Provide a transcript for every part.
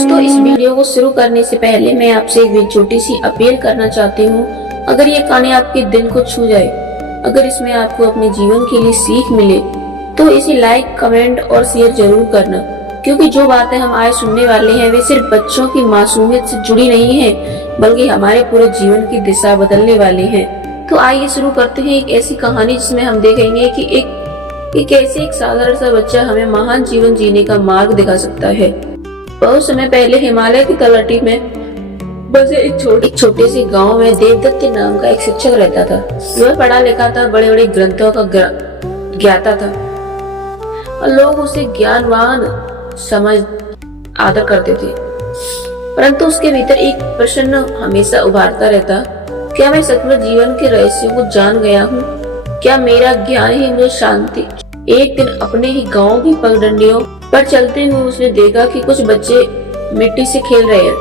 दोस्तों, इस वीडियो को शुरू करने से पहले मैं आपसे एक छोटी सी अपील करना चाहती हूँ। अगर ये कहानी आपके दिल को छू जाए, अगर इसमें आपको अपने जीवन के लिए सीख मिले, तो इसे लाइक, कमेंट और शेयर जरूर करना, क्योंकि जो बातें हम आज सुनने वाले हैं वे सिर्फ बच्चों की मासूमियत से जुड़ी नहीं है, बल्कि हमारे पूरे जीवन की दिशा बदलने वाली है। तो आइए शुरू करते हैं एक ऐसी कहानी जिसमें हम देखेंगे कि कैसे एक साधारण सा बच्चा हमें महान जीवन जीने का मार्ग दिखा सकता है। बहुत समय पहले हिमालय की तलहटी में बसे एक छोटे से गांव में देवदत्त नाम का एक शिक्षक रहता था। वह पढ़ा लिखा था, बड़े बड़े ग्रंथों का ज्ञाता था और लोग उसे ज्ञानवान समझ आदर करते थे। परंतु उसके भीतर एक प्रश्न हमेशा उभारता रहता, क्या मैं सचमुच जीवन के रहस्यों को जान गया हूँ? क्या मेरा ज्ञान ही मुझे शांति? एक दिन अपने ही गांव की पगडंडियों पर चलते हुए उसने देखा कि कुछ बच्चे मिट्टी से खेल रहे हैं।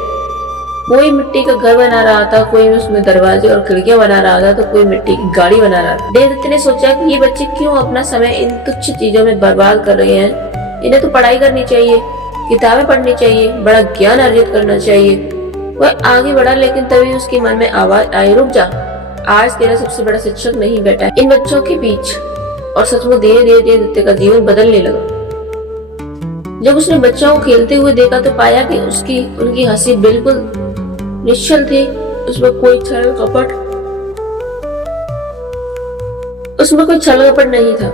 कोई मिट्टी का घर बना रहा था, कोई उसमें दरवाजे और खिड़कियां बना रहा था, तो कोई मिट्टी की गाड़ी बना रहा था। देवदत्त ने सोचा कि ये बच्चे क्यों अपना समय इन तुच्छ चीजों में बर्बाद कर रहे हैं। इन्हें तो पढ़ाई करनी चाहिए, किताबें पढ़नी चाहिए, बड़ा ज्ञान अर्जित करना चाहिए। वह आगे बढ़ा, लेकिन तभी उसके मन में आवाज आई, रुक जा, आज तेरा सबसे बड़ा शिक्षक नहीं बैठा इन बच्चों के बीच। और सचमुच धीरे धीरे देवदत्त का जीवन बदलने लगा। जब उसने बच्चों को खेलते हुए देखा तो पाया कि उनकी हंसी बिल्कुल निश्चल थी। उसमें कोई छल कपट नहीं था,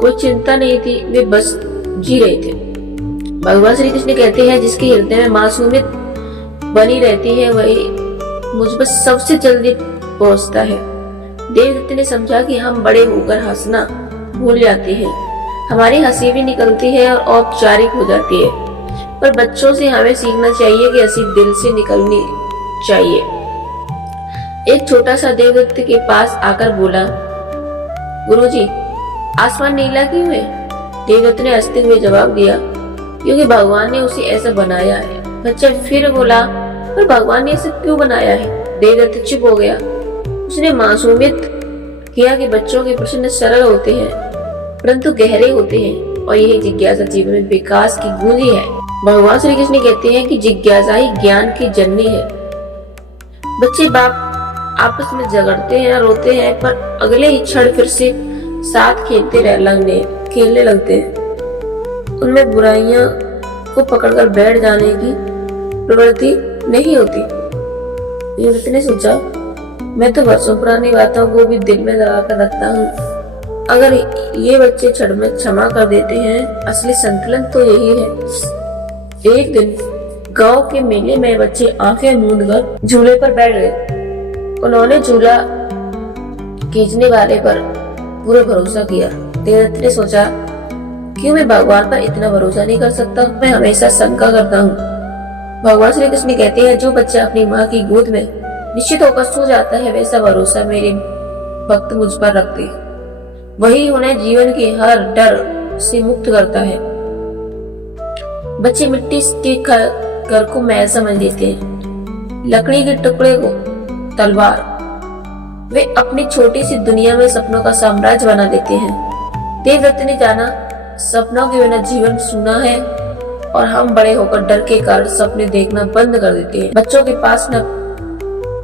कोई चिंता नहीं थी, वे बस जी रहे थे। भगवान श्री कृष्ण कहते हैं, जिसके हृदय में मासूमियत बनी रहती है वही मुझ पर सबसे जल्दी पहुंचता है। देवदत्त ने समझा कि हम बड़े होकर हंसना भूल जाते हैं, हमारी हंसी भी निकलती है और औपचारिक हो जाती है, पर बच्चों से हमें सीखना चाहिए कि हंसी दिल से निकलनी चाहिए। एक छोटा सा देवदत्त के पास आकर बोला, गुरुजी, आसमान नीला क्यों है? देवदत्त ने हंसते हुए जवाब दिया, क्योंकि भगवान ने उसे ऐसा बनाया है। बच्चा फिर बोला, पर भगवान ने ऐसा क्यों बनाया है? देवदत्त चुप हो गया। उसने मासूमियत किया कि बच्चों के प्रश्न सरल होते हैं परंतु गहरे होते हैं, और यही जिज्ञासा जीवन में विकास की कुंजी है। भगवान श्री कृष्ण कहते हैं कि जिज्ञासा ही ज्ञान की जननी है। बच्चे बाप आपस में झगड़ते हैं, रोते हैं, पर अगले ही क्षण फिर से साथ खेलने लगते हैं। उनमें बुराइयां को पकड़कर बैठ जाने की प्रवृत्ति नहीं होती। देवदत्त ने सोचा, मैं तो वर्षों पुरानी बातों को भी दिल में दबा कर रखता हूँ। अगर ये बच्चे क्षण में क्षमा कर देते हैं, असली संतुलन तो यही है। एक दिन गांव के मेले में बच्चे आंखें मूंदकर झूले पर बैठ गए। उन्होंने झूला खींचने वाले पर पूरा भरोसा किया। देवदत्त ने सोचा, क्यों मैं भगवान पर इतना भरोसा नहीं कर सकता? मैं हमेशा शंका करता हूँ। भगवान श्री कृष्ण कहते हैं, जो बच्चा अपनी माँ की गोद में निश्चित होकर सो जाता है, वैसा भरोसा मेरे भक्त मुझ पर रखते हैं। वही उन्हें जीवन के हर डर से मुक्त करता है। बच्चे मिट्टी के घर को महल समझ लेते हैं, लकड़ी के टुकड़े को तलवार। वे अपनी छोटी सी दुनिया में सपनों का साम्राज्य बना लेते हैं। देवदत्त ने जाना, सपनों के बिना जीवन सूना है, और हम बड़े होकर डर के कारण सपने देखना बंद कर देते हैं। बच्चों के पास न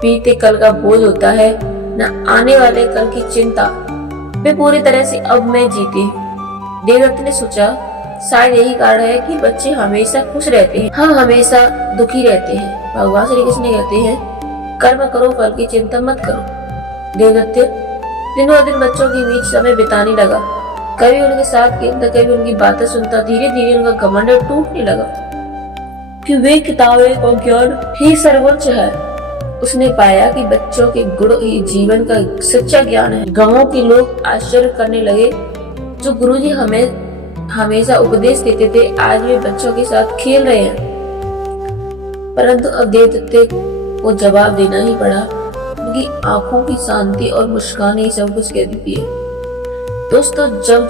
बीते कल का बोझ होता है, न आने वाले कल की चिंता। वे पूरी तरह से अब में जीते हैं। देवदत्त ने सोचा, शायद यही कारण है कि बच्चे हमेशा खुश रहते हैं, हम हमेशा दुखी रहते हैं। भगवान श्री कृष्ण कहते हैं, कर्म करो, फल की चिंता मत करो। देवदत्त दिनों दिन बच्चों के बीच समय बिताने लगा, कभी उनके साथ खेलता, कभी उनकी बातें सुनता। धीरे धीरे उनका घमंड टूटने लगा कि वे किताबें और ज्ञान ही सर्वोच्च है। उसने पाया कि बच्चों के गुण ही जीवन का सच्चा ज्ञान है। गांव के लोग आश्चर्य करने लगे, जो गुरुजी हमें हमेशा उपदेश देते थे, आज वे बच्चों के साथ खेल रहे हैं। परंतु अब देवदत्त को जवाब देना ही पड़ा। उनकी आंखों की शांति और मुस्कान ही सब कुछ कह देती है। दोस्तों, जब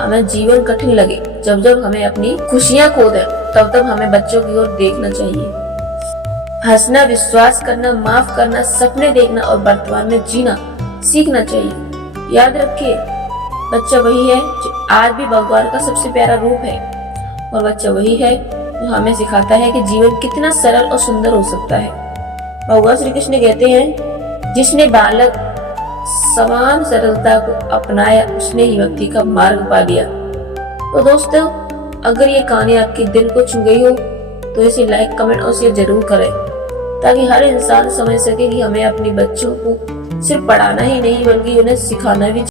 हमें जीवन कठिन लगे, जब हमें अपनी खुशियां खो दें, तब हमें बच्चों की ओर देखना चाहिए। हंसना, विश्वास करना, माफ करना, सपने देखना और वर्तमान में जीना सीखना चाहिए। याद रखिए, बच्चा वही है जो आज भी भगवान का सबसे प्यारा रूप है, और बच्चा वही है जो हमें सिखाता है कि जीवन कितना सरल और सुंदर हो सकता है। भगवान श्री कृष्ण कहते हैं, जिसने बालक समान सरलता को अपनाया उसने ही भक्ति का मार्ग पा लिया। तो दोस्तों, अगर ये कहानी आपके दिल को छू गई हो तो इसे लाइक, कमेंट और शेयर जरूर करें, ताकि हर इंसान समझ सके कि हमें अपने बच्चों को सिर्फ पढ़ाना ही नहीं बल्कि उन्हें सिखाना भी